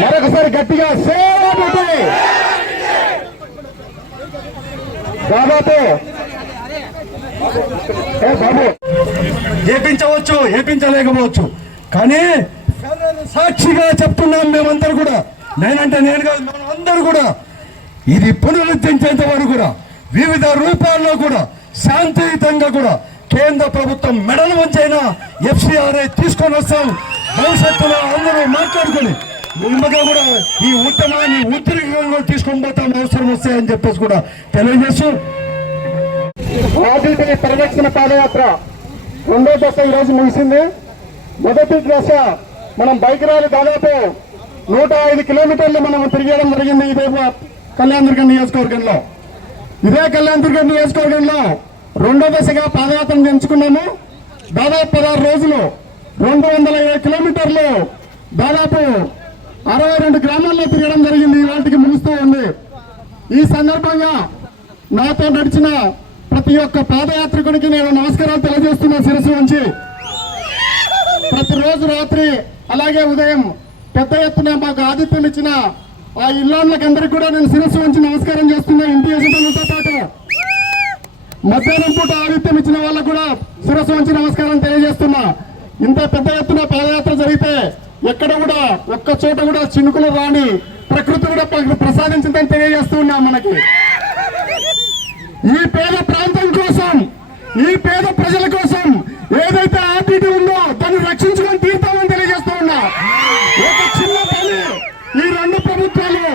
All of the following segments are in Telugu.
మరొకసారి గట్టిగా దాదాపు బాబు ఏపించవచ్చు ఏపించలేకపోవచ్చు, కానీ సాక్షిగా చెప్తున్నాం మేమందరూ కూడా, నేనంటే నేను కాదు మనందరూ కూడా, ఇది పునరుద్ధరించేంత వరకు కూడా వివిధ రూపాల్లో కూడా శాంతియుతంగా కూడా కేంద్ర ప్రభుత్వం మెడల్ వంచైనా FCRA తీసుకొని వస్తాం. భవిష్యత్తులో అందరూ మాట్లాడుకుని నిమ్మగా కూడా ఈ ఉద్యమాన్ని ఉద్రికంగా తీసుకొని పోతాం అవసరం వస్తాయని చెప్పేసి కూడా తెలియజేస్తూ, ఆర్డిటి పరిరక్షణ పాదయాత్ర రెండో దశ ఈరోజు ముగిసింది. మొదటి దశ మనం బైక్ ర్యాలీ దాదాపు 105 కిలోమీటర్లు మనం తిరిగేయడం జరిగింది. ఇదే కళ్యాణదుర్గం నియోజకవర్గంలో. ఇదే కళ్యాణదుర్గం నియోజకవర్గంలో రెండో దశగా పాదయాత్రను ఎంచుకున్నాము. దాదాపు 16 రోజులు 220 కిలోమీటర్లు దాదాపు 62 గ్రామాల్లో తిరగడం జరిగింది. ఇలాంటికి ముగుస్తూ ఉంది. ఈ సందర్భంగా నాతో నడిచిన ప్రతి ఒక్క పాదయాత్రికునికి నేను నమస్కారాలు తెలియజేస్తున్నా శిరస్సు ఉంచి. ప్రతిరోజు రాత్రి అలాగే ఉదయం పెద్ద ఎత్తున మాకు ఆతిథ్యం ఇచ్చిన ఆ ఇల్లాళ్ళకందరికీ కూడా నేను శిరస్సు ఉంచి నమస్కారం చేస్తున్నా. ఇంటి యజమానులతో పాటు మధ్యాహ్నం పూట ఆతిథ్యం ఇచ్చిన వాళ్ళకు కూడా శిరస్సు ఉంచి నమస్కారం తెలియజేస్తున్నా. ఇంత పెద్ద ఎత్తున పాదయాత్ర జరిగితే ఎక్కడ కూడా ఒక్క చోట కూడా చినుకులు రాని ప్రకృతి కూడా ప్రసాదించిందని తెలియజేస్తూ ఉన్నాం. మనకి ఈ పేద ప్రాంతం కోసం, ఈ పేద ప్రజల కోసం ఏదైతే ఆర్డిటి ఉందో దాన్ని రక్షించుకొని తీరుతామని తెలియజేస్తూ ఉన్నా. ఒక చిన్న పని ఈ రెండు ప్రభుత్వాలు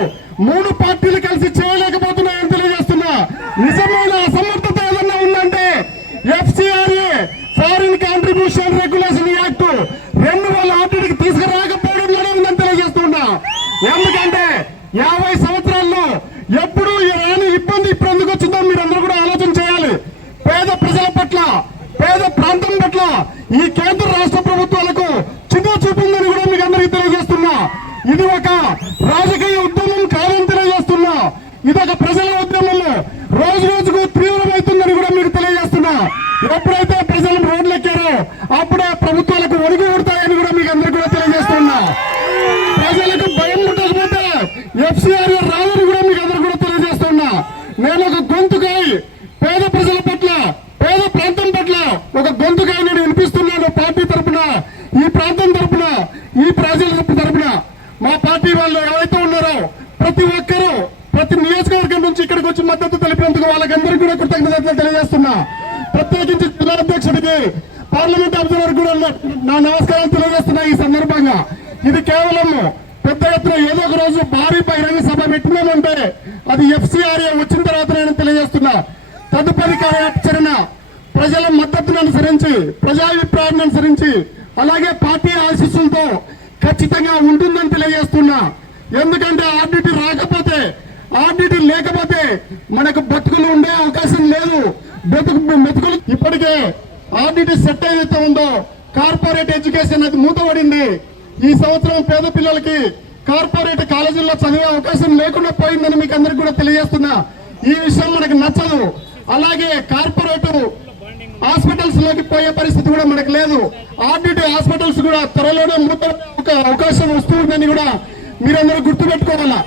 3 పార్టీలు కలిసి చేయలేకపోతున్నాయని తెలియజేస్తున్నా. నిజమైన అసమర్థత ఏదన్నా ఉందంటే FCRA foreign contribution regulation act 2000 ఆర్డిటికి తీసుకురాకపోవడంలోనే ఉందని తెలియజేస్తున్నా. ఎందుకంటే 50 సంవత్సరాల్లో ఎప్పుడు రాని ఇబ్బంది ఇప్పుడు ఎందుకు వచ్చిందో మీరందరూ కూడా ఆలోచన చేయాలి. పేద ప్రజల పట్ల, పేద ప్రాంతం పట్ల ఈ కేంద్ర రాష్ట్ర ప్రభుత్వాలకు చిన్న చూపుందని కూడా మీకు అందరికీ తెలియజేస్తున్నా. ఇది ఒక రాజకీయ ఉద్యమం కాదని తెలియజేస్తున్నా. ఇది ఒక ప్రజల ఉద్యమము రోజు రోజుకు తీవ్రమవుతుందని కూడా మీకు తెలియజేస్తున్నా. ఎప్పుడైతే ప్రజలు రోడ్లెక్కారో అప్పుడే ప్రభుత్వాలకు ఒడిగి ఊడతాయని కూడా మీకు అందరికీ కూడా తెలియజేస్తున్నా. ప్రజలకు భయం ఉండకపోతే FCRA రాదని కూడా మీకు అందరూ కూడా తెలియజేస్తున్నా. నేను ఒక గొంతుకై పేద ప్రజల పట్ల, పేద ప్రాంతం పట్ల ఒక గొంతుకై నేను వినిపిస్తున్నాను. పార్టీ తరఫున, ఈ ప్రాంతం తరఫున, ఈ ప్రజల తరఫున మా పార్టీ వాళ్ళు ఎవరైతే ఉన్నారో ప్రతి ఒక్కరూ ప్రతి నియోజకవర్గం నుంచి ఇక్కడికి వచ్చి మద్దతు తెలిపినందుకు వాళ్ళకందరికీ కూడా కృతజ్ఞతలు తెలియజేస్తున్నా. ప్రత్యేకించి జిల్లా అధ్యక్షుడికి, పార్లమెంట్ అబ్జర్వర్ కూడా నా నమస్కారం తెలియజేస్తున్నా. ఈ సందర్భంగా ఇది కేవలం పెద్ద ఎత్తున ఏదో ఒక రోజు భారీ బహిరంగ సభ పెట్టినామంటే అది FCRA వచ్చిన తర్వాత నేను తెలియజేస్తున్నా. తదుపరి కార్యాచరణ ప్రజల మద్దతును అనుసరించి, ప్రజాభిప్రాయాన్ని అనుసరించి, అలాగే పార్టీ ఆశీస్సులతో ఖచ్చితంగా ఉంటుందని తెలియజేస్తున్నా. ఎందుకంటే ఆర్డిటి రాకపోతే, ఆర్డిటి లేకపోతే మనకు బతుకులు ఉండే అవకాశం లేదు. బతుకులు ఇప్పటికే ఆర్డిటి సెట్ ఏదైతే ఉందో కార్పొరేట్ ఎడ్యుకేషన్ అది మూతపడింది. ఈ సంవత్సరం పేద పిల్లలకి కార్పొరేట్ కాలేజీల్లో చదివే అవకాశం లేకుండా పోయిందని మీకు అందరికి కూడా తెలియజేస్తున్నా. ఈ విషయం మనకు నచ్చదు. అలాగే కార్పొరేట్ హాస్పిటల్స్ లోకి పోయే పరిస్థితి కూడా మనకు లేదు. ఆర్డిటి హాస్పిటల్స్ కూడా త్వరలోనే మూత ఒక అవకాశం వస్తుందని కూడా మీరందరూ గుర్తుపెట్టుకోవాలా.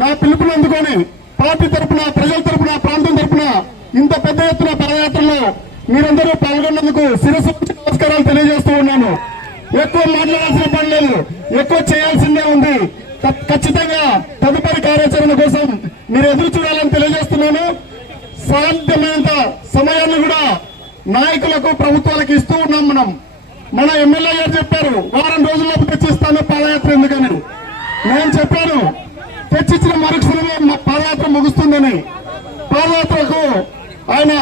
నా పిలుపుని అందుకొని పార్టీ తరఫున, ప్రజల తరఫున, ప్రాంతం తరఫున ఇంత పెద్ద ఎత్తున పాదయాత్రలో మీరందరూ పాల్గొన్నందుకు శిరస్సు నమస్కారాలు తెలియజేస్తూ ఉన్నాను. ఎక్కువ మాట్లాడాల్సిన పని లేదు, ఎక్కువ చేయాల్సిందే ఉంది. ఖచ్చితంగా తదుపరి కార్యాచరణ కోసం మీరు ఎదురు చూడాలని తెలియజేస్తున్నాను. సాధ్యమైనంత సమయాన్ని కూడా నాయకులకు, ప్రభుత్వాలకు ఇస్తూ ఉన్నాం. మన ఎమ్మెల్యే గారు చెప్పారు వారం రోజుల్లో తెచ్చిస్తాను పాదయాత్ర ఎందుకని. నేను చెప్పాను తెచ్చిచ్చిన మరుక్షణమే మా పాదయాత్ర ముగుస్తుందని. పాదయాత్రకు ఆయన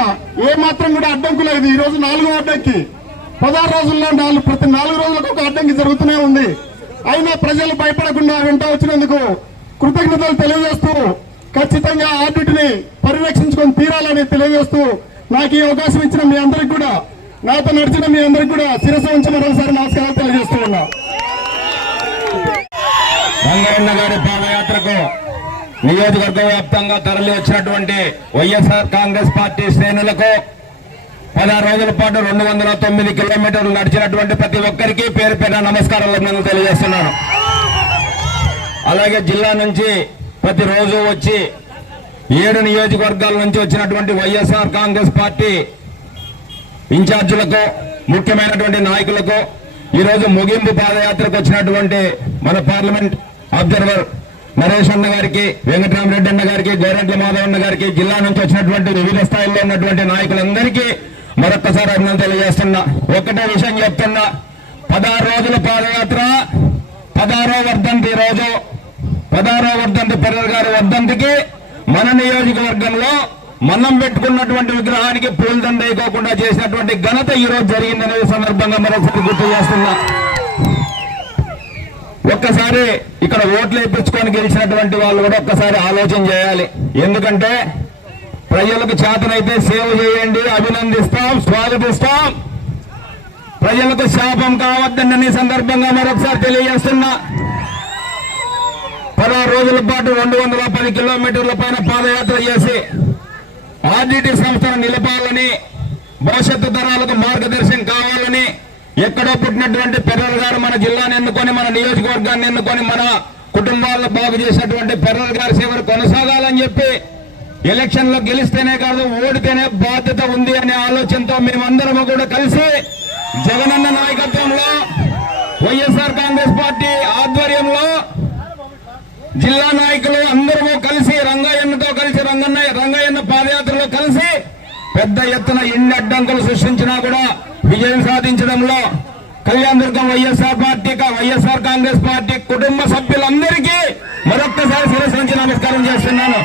ఏమాత్రం కూడా అడ్డంకు లేదు. ఈ రోజు 4వ అడ్డంకి, 16 రోజుల్లో ప్రతి 4 రోజులకు ఒక అడ్డంకి జరుగుతూనే ఉంది. అయినా ప్రజలు భయపడకుండా వెంట వచ్చినందుకు కృతజ్ఞతలు తెలియజేస్తూ ఖచ్చితంగా ఆడిట్ని పరిరక్షించుకొని తీరాలని తెలియజేస్తూ నాకు ఈ అవకాశం ఇచ్చిన మీ అందరికి కూడా, నాతో నడిచిన మీ అందరికి కూడా శిరస్సు ఉంచి మరోసారి నమస్కారాలు తెలియజేస్తూ ఉన్నా. రంగయ్య గారి పాదయాత్రకు నియోజకవర్గ వ్యాప్తంగా తరలి వచ్చినటువంటి వైఎస్ఆర్ కాంగ్రెస్ పార్టీ శ్రేణులకు 16 రోజుల పాటు 209 కిలోమీటర్లు నడిచినటువంటి ప్రతి ఒక్కరికి పేరు పేరు నమస్కారాలు నేను తెలియజేస్తున్నాను. అలాగే జిల్లా నుంచి ప్రతిరోజు వచ్చి 7 నియోజకవర్గాల నుంచి వచ్చినటువంటి వైఎస్ఆర్ కాంగ్రెస్ పార్టీ ఇన్ఛార్జీలకు, ముఖ్యమైనటువంటి నాయకులకు, ఈరోజు ముగింపు పాదయాత్రకు వచ్చినటువంటి మన పార్లమెంట్ అబ్జర్వర్ నరేష్ అన్న గారికి, వెంకటరామరెడ్డి అన్న గారికి, గోరెంట్ల మాధవ్ అన్న గారికి, జిల్లా నుంచి వచ్చినటువంటి వివిధ స్థాయిలో ఉన్నటువంటి నాయకులందరికీ మరొక్కసారి అభినందనలు తెలియజేస్తున్నా. ఒక్కటే విషయం చెప్తున్నా, 16 రోజుల పాదయాత్ర 16వ వర్ధంతి రోజు, 16వ వర్ధంతి పెర్రర్ గారి వర్ధంతికి మన నియోజకవర్గంలో మనం పెట్టుకున్నటువంటి విగ్రహానికి పూలదండ వేయకోకుండా చేసినటువంటి ఘనత ఈ రోజు జరిగిందనే సందర్భంగా మరొకసారి గుర్తు చేస్తున్నా. ఒక్కసారి ఇక్కడ ఓట్లు వేయించుకొని గెలిచినటువంటి వాళ్ళు కూడా ఒక్కసారి ఆలోచన చేయాలి. ఎందుకంటే ప్రజలకు చేతనైతే సేవ చేయండి, అభినందిస్తాం, స్వాగతిస్తాం. ప్రజలకు శాపం కావద్దని సందర్భంగా మరొకసారి తెలియజేస్తున్నా. 16 రోజుల పాటు 210 కిలోమీటర్ల పైన పాదయాత్ర చేసి ఆర్డిటి సంస్థను నిలపాలని, భవిష్యత్తు తరాలకు మార్గదర్శనం కావాలని, ఎక్కడో పుట్టినటువంటి పెర్రర్ గారు మన జిల్లాను ఎన్నుకొని, మన నియోజకవర్గాన్ని ఎన్నుకొని, మన కుటుంబాలను బాగు చేసినటువంటి పెర్రర్ గారి సేవలు కొనసాగాలని చెప్పి ఎలక్షన్ లో గెలిస్తేనే కాదు ఓడితేనే బాధ్యత ఉంది అనే ఆలోచనతో మేమందరము కూడా కలిసి జగనన్న నాయకత్వంలో, వైఎస్ఆర్ కాంగ్రెస్ పార్టీ ఆధ్వర్యంలో జిల్లా నాయకులు అందరూ కలిసి రంగయ్యతో కలిసి రంగయ్యన్న పాదయాత్రలో కలిసి పెద్ద ఎత్తున ఎన్ని అడ్డంకులు సృష్టించినా కూడా విజయం సాధించడంలో కళ్యాణదుర్గం వైఎస్ఆర్ కాంగ్రెస్ పార్టీ కుటుంబ సభ్యులందరికీ మరొక్కసారి శిరస్సు వంచి నమస్కారం చేస్తున్నాను.